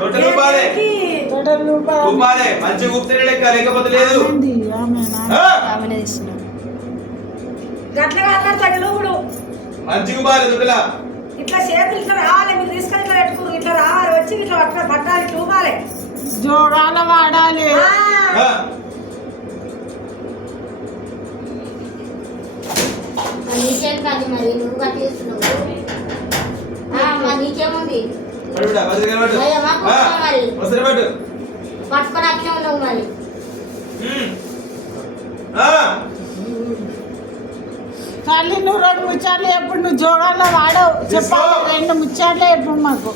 తొట్టెలు ఊపాలి. తొడలు ఊపాలి. మంచిగా ఊపితేనే లెక్క లేకపోతే లేదు. గట్ల కాదు తగలు ఇప్పుడు మంచిగా ఊపాలి తొట్టెల ఇట్లా చేతులు ఇట్లా రావాలి మీరు తీసుకొని ఇట్లా పెట్టుకురు ఇట్లా రావాలి వచ్చి ఇట్లా పట్టుకొని పట్టాలి ఇట్లా ఊపాలి. జోడాల వాడాలి. నీకేం కాదు మరి నువ్వు కట్టి చేస్తున్నావు. ఆ, మరి నీకేముంది? పడు బిడ్డ, వదిలి కనబడు. వదిలి పట్టు. పట్టుకొని అట్లే ఉన్నావు మరి. తల్లి నువ్వు రెండు ముచ్చాలు ఎప్పుడు నువ్వు జోడాల వాడవు. చెప్పాలి. రెండు ముచ్చాలే ఎప్పుడు మాకు.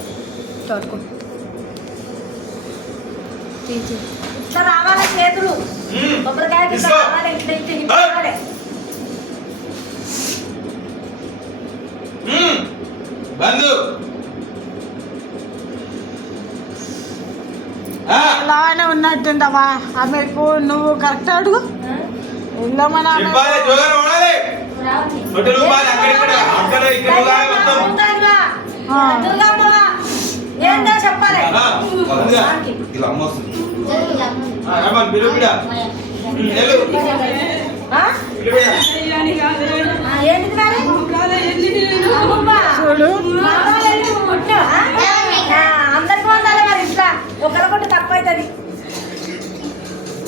ఇట్లా రావాలి చేతులు. కొబ్బరికాయ ఇట్లా తీసుకో. రావాలి ఇట్లా ఇట్లా ఇట్లా రావాలి ఉమ్. బంధు ఆ, అలానే ఉన్నట్టుండవా ఆమెకు నువ్వు కరెక్ట్ అడుగు వెళ్ళమని ఆమె చెప్పాలి జోగారు వాడాలి తొట్టెలు ఊపాలి అక్కడిక్కడ అక్కడ ఇక్కడ ఊగాలి మొత్తం దుర్గా ఆ. దుర్గమ్మవా ఏందో చెప్పాలి ఆ, బంధుగా. ఇలా అమ్మ వస్తుంది ఆ, రమ్మని పిలువు బిడ్డ. ఉమ్, వెళ్ళు. ఆ? పిలువు బిడ్డ. ఆ, ఏంటిది మరి అమ్మమ్మ. చూడు మామూలు ఏంటి ముట్టు, ఆ? ఆ, అందరికి వందాలి మరి ఇట్లా ఒకరికొకటి తక్కువ అవుతుంది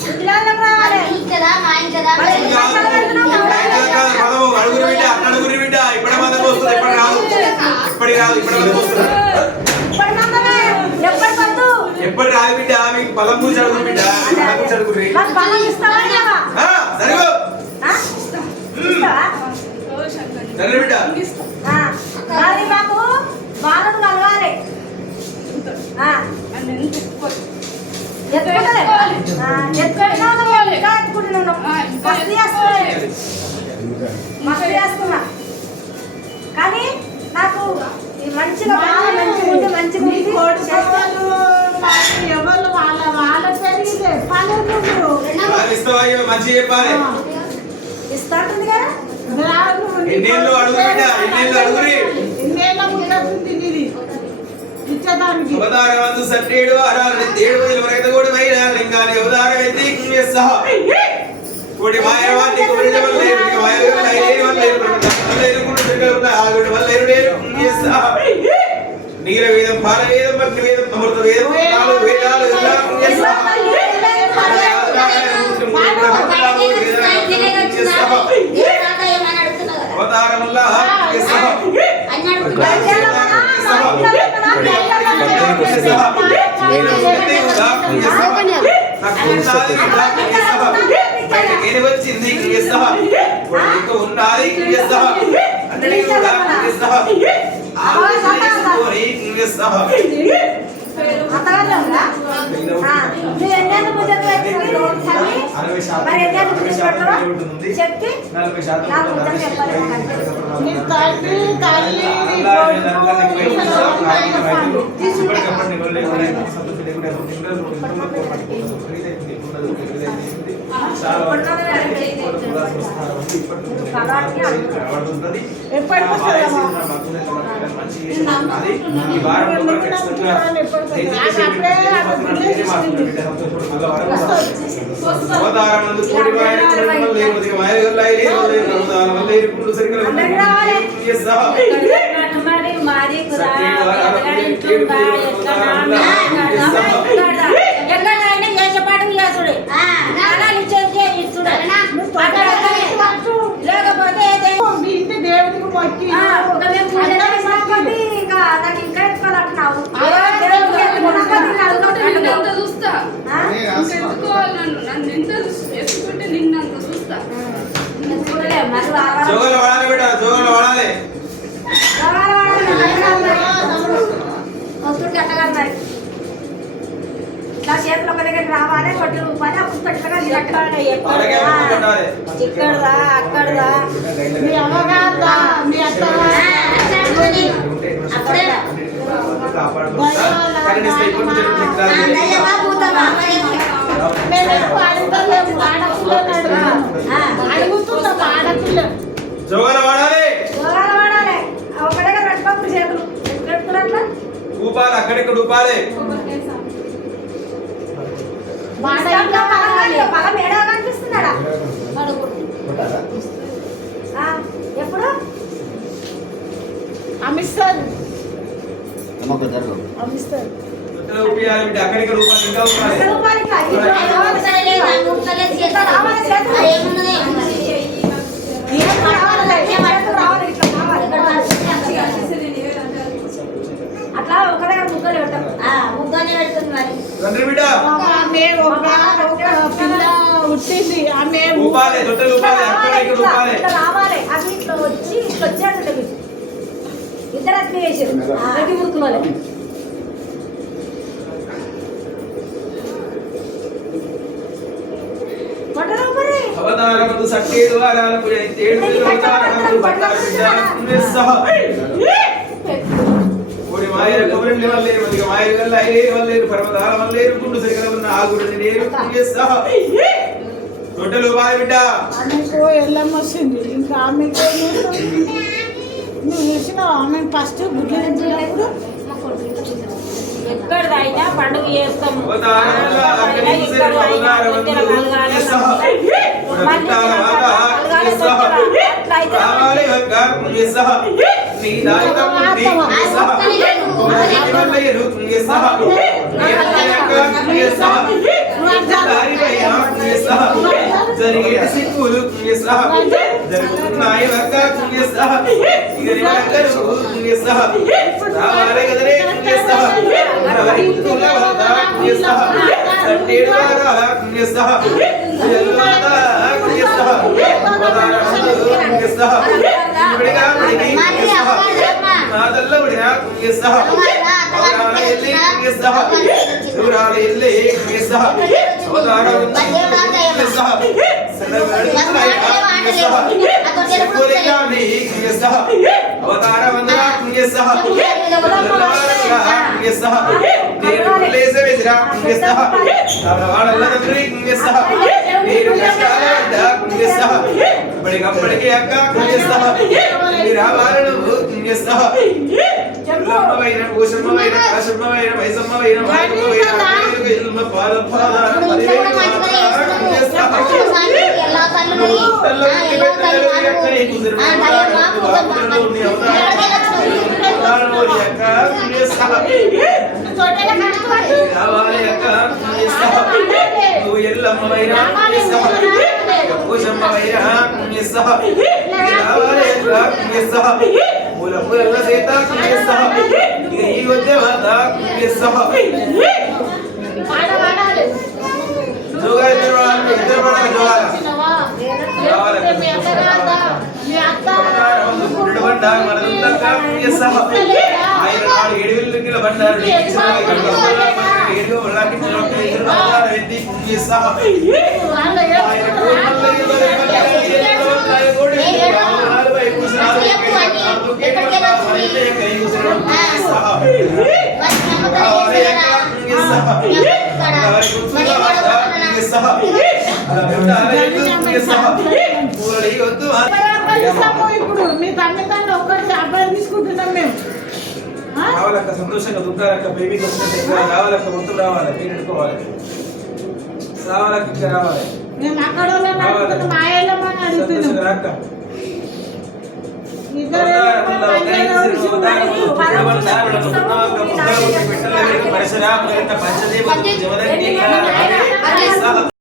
ఇంటిలోకి రావాలి కదా మా కదా మరి ఇది కాదు. ఇది కాదు, పదము. అడుగురు బిడ్డ అక్కడ బిడ్డ ఇప్పటి మందకు వస్తుంది రాదు ఇప్పటి రాదు ఇప్పటి మందకు వస్తుంది ఎప్పటి రాదు బిడ్డ మీకు పొలం పూసి అడుగురు బిడ్డ పొలం బిడ్డ మాకు బాలను కలవాలి. మంచిగా చెప్పాలి ఇస్తా ఉంటుంది కదా రా నువ్వు నీ ఎన్నేళ్ళు అడుగు బిడ్డ ఎన్నేళ్ళు అడుగురి ఎన్నేళ్ళ ముట్టతుంది ఇది ఇచ్చేదానికి అవతారం అందు సట్టేడు అరాలు ఏడు వేల వరకు కూడా వైరా లింగాన్ని అవతారం ఎత్తి సహ కోటి మాయవాన్ని కోటి వల్ల లేరు మాయలు లేరు వల్ల లేరు వల్ల లేరు కూడా తిరగలు ఉన్నాయి ఆగుడు వల్ల లేరు లేరు సహ నీల వేదం పాల వేదం భక్తి వేదం అమృత వేదం నాలుగు వేదాలు అవతారం వల్ల సహ బయటకి వచ్చింది ఉండాలి అందరికీ కూడా అత్తగారులే ఉందా? నువ్వు ఎన్నేళ్ళు ముద్దలు పెట్టింది తల్లి? మరి ఎన్నేళ్ళు ముద్దలు పెట్టవా? చెప్పి నాకు ముద్దలు చెప్పాలి నీ తల్లి తల్లి నీ కొడుకు ఎప్పటికి వస్తుందమ్మా? అవతారం కోటి మాయలు చూడడం లేదు మాయలు లేదు అవతారం వల్ల ఇరుకులు సరిగ్గా అందరికి రావాలి. మరి మాది కూడా ఎక్కడ ఎక్కడైనా చేసేపాటు చేసుడు ప్రాణాలు ఇచ్చేది ఇచ్చుడు జోగలు వాడాలి బిడ్డ జోగలు వాడాలి రావాలి, రావాలి, చేతులు ఒక కొట్టి రూపాయలు అప్పుడు పెట్టగా అలాగే ఉండాలి ఇక్కడదా అక్కడదా? మీ అమ్మగారుదా? మీ అత్తగారు అప్పుడే. ఏడవ కనిపిస్తున్నాడా ఆ, ఎప్పుడు అమిస్తారు అమిస్తారు తొట్టెలో ఊపియాలి బిడ్డ అక్కడికి రూపాయలు ఇంకా అసలు ఊపాలి రూపాయలు ఇట్లా, ఇట్లా రావాలి. ఇట్లా రావాలి చేతులు. చేతులు రావాలి, చేతులు రావాలి, ఇట్లా రావాలి. అట్లా ఒక దగ్గర ముక్కలు పెట్టాం ముగ్గానే పెడుతుంది మరి తండ్రి బిడ్డ ఆమె ఒక ఒక పిల్ల పుట్టింది ఆమె ఊపాలి తొట్టెలు ఊపాలి అక్కడ ఇక్కడ ఊపాలి ఇట్లా రావాలి. అది ఇట్లా వచ్చి ఇట్లా వచ్చేటట్టు మీకు. ఇద్దరు అట్లా. కొట్టరా మరి? అవతారములు సట్టేడు వారాలకు ఏడు అవతారములు పట్టాలు బిడ్డ సహ కోడి మాయల కబరండి వల్లేరు మదిగ మాయల గల్ల ఐలేరు వల్లేరు గుండు సరిగల ఉన్న ఆగుడిని నేను సహ తొట్టెలు ఊపాలి బిడ్డ. ఆమెకు ఎల్లమ్మ వచ్చింది ఇంకా ఆమెకు చేస్తావు? నువ్వు చూసినావు ఆమె ఫస్ట్ గుడ్లు తింటున్నప్పుడు ఎక్కడిదైనా పండుగ చేస్తాము. నీ దాయితము నీ సహ కోడి వల్లేరు సహ జరిగేటి సిక్కులు సహ జరుగుతున్నాయి వక్క సహ ఇక సహ రావాలి కదరే సహ రవరింతుల వద్ద సహ సండేడు వారాల సహ ఎల్లువద్ద సహ పదారములు సహ ఇవిడిగా పడిని సహ నాదల్ల పడిన సహ అవరాల ఎల్లి సహ దూరాల ఎల్లి సహ అవతారం సహ సనవేడుతున్నాయి సహ శకులిగాని సహ అవతారమందున సహ సహ నేను లేసే వెదిరా సహ అవరాల తండ్రి సహ నేను కష్టాల వద్ద సహ ఇప్పటికప్పటికి అక్క మీరు రావాలను సహ చెల్లమ్మవైన పూషమ్మవైన కాశమ్మవైన వైసమ్మవైన మాయమ్మవైన ఇల్మ పాద పాదాన పదివేలు ఎలా కళ్ళు ఎలా రావాలి అక్క నువ్వు ఎల్లమ్మవైన పూషమ్మవైన రావాలి అక్క పూల పూల సీత ఇక ఈ వచ్చే వాత జోగా ఇద్దరు వాడాలి, ఇద్దరు వాడాలి జోగా గుడ్డు బండ మరదంతక్క సహ ఆయన నాడు ఏడు వేలు కిలో బండారు ఇప్పుడు మీ తండ్రి ఒక్కటి అబ్బాయి తీసుకుంటున్నాం మేము? రావాలక్క సంతోషంగా దుఃఖాలక్క బేబీకి వస్తుంది రావాలక్క మొత్తం రావాలి మీరు ఎడుకోవాలి రావాలక్క రావాలి. మేము అక్కడ వాళ్ళని